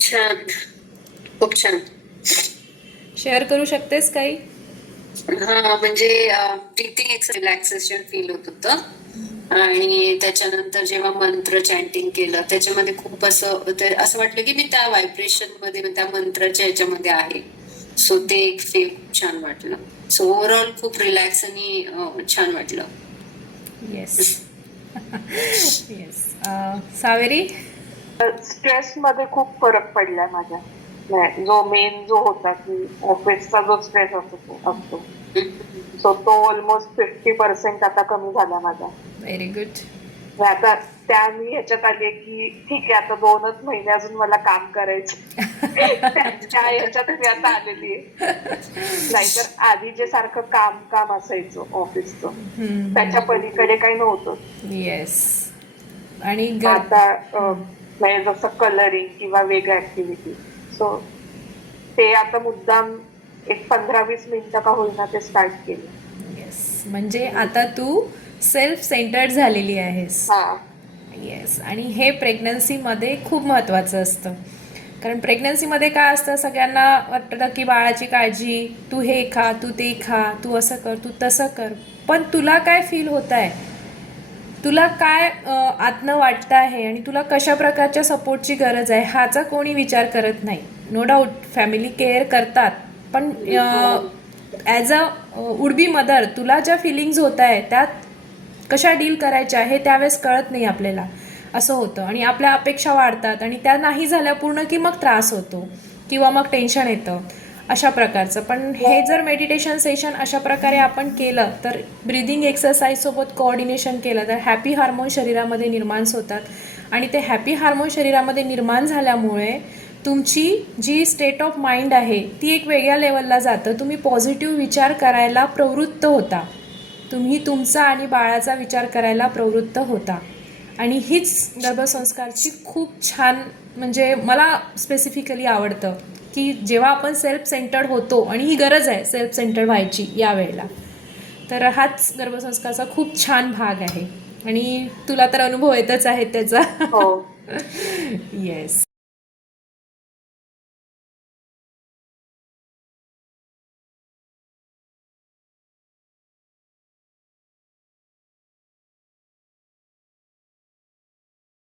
छान. खूप छान. शेअर करू शकतेस काही? हा म्हणजे ब्रीथिंग रिलॅक्सेशन फील होत होतं. आणि त्याच्यानंतर जेव्हा मंत्र चॅन्टिंग केलं त्याच्यामध्ये खूप असं वाटलं की मी त्या व्हायब्रेशन मध्ये त्या मंत्राच्या ह्याच्यामध्ये आहे. सो ते एक फील खूप छान वाटलं. सो ओव्हरऑल खूप रिलॅक्स आणि छान वाटलं. येस. येस. सावेरी. स्ट्रेस मध्ये खूप फरक पडलाय माझ्या. जो होता की ऑफिसचा जो स्ट्रेस असतो सो तो ऑलमोस्ट 50% आता कमी झाला माझा. Very good. आता त्या मी ह्याच्यात आले की ठीक आहे, आता 2च महिने अजून मला काम करायचं. त्या ह्याच्यात मी आता आलेली आहे. नाहीतर आधी जे सारखं काम काम असायचं ऑफिसचं त्याच्या पलीकडे काही नव्हतं. येस. आणि आता म्हणजे जसं कलरिंग किंवा वेगळ्या ऍक्टिव्हिटी, सो ते आता मुद्दाम एक 15-20 मिनिटं का होईना ते स्टार्ट केलं. येस, म्हणजे आता तू सेल्फ सेंटर्ड झालेली आहेस. हा. येस. आणि हे प्रेग्नन्सीमध्ये खूप महत्त्वाचं असतं. कारण प्रेग्नन्सीमध्ये काय असतं, सगळ्यांना वाटतं की बाळाची काळजी, तू हे खा, तू ते खा, तू असं कर, तू तसं कर. पण तुला काय फील होत आहे, तुला काय आतनं वाटतं आहे आणि तुला कशा प्रकारच्या सपोर्टची गरज आहे ह्याचा कोणी विचार करत नाही. नो डाऊट फॅमिली केअर करतात, पण ॲज अ उड बी मदर तुला ज्या फिलिंग्ज होत आहे त्यात कशा डील करायच्या हे त्यावेळेस कळत नाही आपल्याला. असं होतं आणि आपल्या अपेक्षा वाढतात आणि त्या नाही झाल्या पूर्ण की मग त्रास होतो किंवा मग टेन्शन येतं अशा प्रकारचं. पण हे जर मेडिटेशन सेशन अशा प्रकारे आपण केलं तर ब्रिदिंग एक्सरसाइजसोबत कोऑर्डिनेशन केलं तर हॅपी हार्मोन शरीरामध्ये निर्माण होतात आणि ते हॅपी हार्मोन शरीरामध्ये निर्माण झाल्यामुळे तुमची जी स्टेट ऑफ माइंड आहे ती एक वेगळ्या लेवलला जातं. तुम्ही पॉझिटिव्ह विचार करायला प्रवृत्त होता, तुम्ही तुमचा आणि बाळाचा विचार करायला प्रवृत्त होता. आणि हीच गर्भसंस्कारची खूप छान, म्हणजे मला स्पेसिफिकली आवडतं की जेव्हा आपण सेल्फ सेंटर्ड होतो, आणि ही गरज आहे सेल्फ सेंटर्ड व्हायची यावेळेला, तर हाच गर्भसंस्कारचा खूप छान भाग आहे आणि तुला तर अनुभव येतच आहे त्याचा. हो. येस.